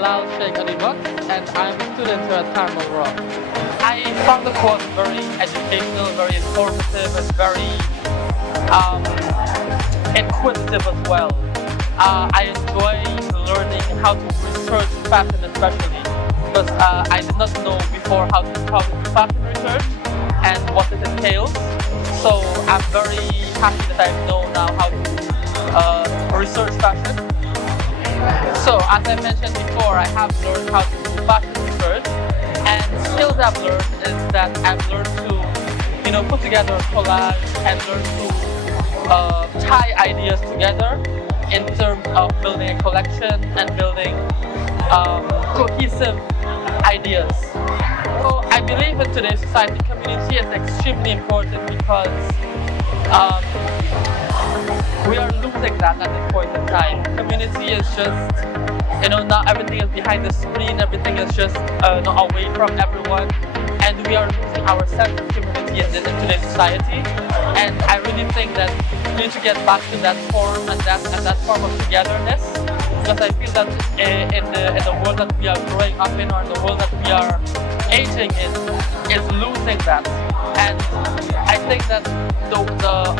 Bilal Sheikh Adibak, and I'm a student here at Carmel Rock. I found the course very educational, very informative, and very inquisitive as well. I enjoy learning how to research fashion, especially because I did not know before how to do fashion research and what it entails. So I'm very happy that I know now how to research fashion. So as I mentioned before, I have learned how to do fashion research, and skills I've learned is that I've learned to, put together a collage and learn to tie ideas together in terms of building a collection and building cohesive ideas. So I believe in today's society, community is extremely important because we are losing that at this point in time. Community is just, now everything is behind the screen, everything is just away from everyone, and we are losing our sense of community in today's society. And I really think that we need to get back to that form and that form of togetherness, because I feel that in the world that we are growing up in, or in the world that we are aging in, is losing that. And I think that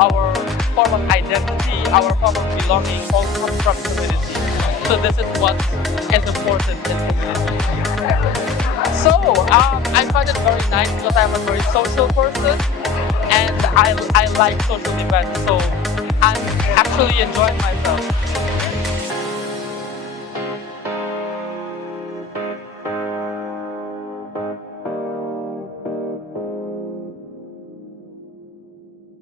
our form of identity, our form of belonging all comes from community. So this is what is important in community. So I find it very nice because I'm a very social person and I like social events. So I'm actually enjoying myself.